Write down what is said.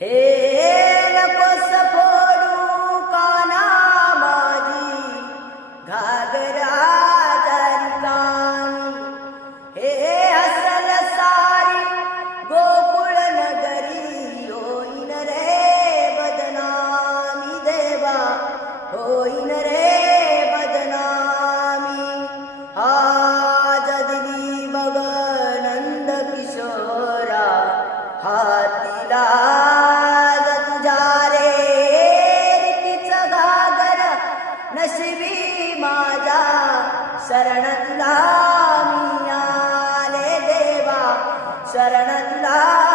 हे नकोस फोडू काना माझी घागरा जरिकामी, हे हसल सारी गोकुळ नगरी होईन रे बदनामी, देवा होईन रे बदनामी. आज दिली बघ नंद किशोरा हातीला नशिबी माझा शरण तुला मी आले देवा, शरण तुला